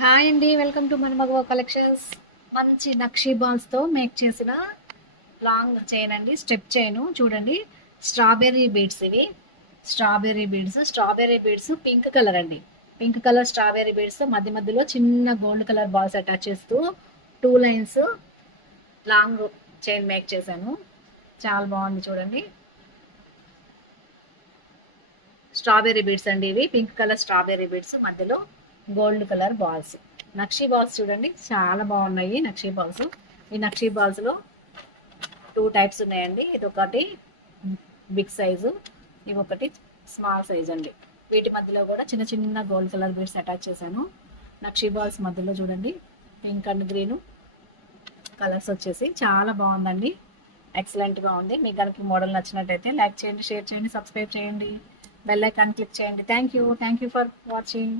Hi అండి, welcome to మన మగవ collections. మంచి నక్షీ బాల్స్తో మేక్ చేసిన లాంగ్ చైన్ అండి, స్టెప్ చైన్ చూడండి. స్ట్రాబెర్రీ బీడ్స్ ఇవి. స్ట్రాబెర్రీ బీడ్స్ పింక్ కలర్ అండి. పింక్ కలర్ స్ట్రాబెర్రీ బీడ్స్ మధ్య మధ్యలో చిన్న గోల్డ్ కలర్ బాల్స్ అటాచ్ చేస్తూ 2 లైన్స్ లాంగ్ చైన్ మేక్ చేశాను. చాలా బాగుంది చూడండి. స్ట్రాబెర్రీ బీడ్స్ అండి ఇవి. పింక్ కలర్ స్ట్రాబెర్రీ బీడ్స్ మధ్యలో gold colour balls. Nakshi balls చూడండి, చాలా బాగున్నాయి నక్షీ బాల్స్. ఈ నక్షీ బాల్స్లో 2 టైప్స్ ఉన్నాయండి. ఇది ఒకటి బిగ్ సైజు, ఇవి ఒకటి స్మాల్ సైజ్ అండి. వీటి మధ్యలో కూడా చిన్న చిన్న గోల్డ్ కలర్ బీడ్స్ అటాచ్ చేశాను. నక్షీ బాల్స్ మధ్యలో చూడండి పింక్ అండ్ గ్రీన్ కలర్స్ వచ్చేసి చాలా బాగుందండి. ఎక్సలెంట్గా ఉంది. మీకు కనుక మోడల్ నచ్చినట్టయితే లైక్ చేయండి, షేర్ చేయండి, సబ్స్క్రైబ్ చేయండి, బెల్ ఐకాన్ క్లిక్ చేయండి. Thank you for watching.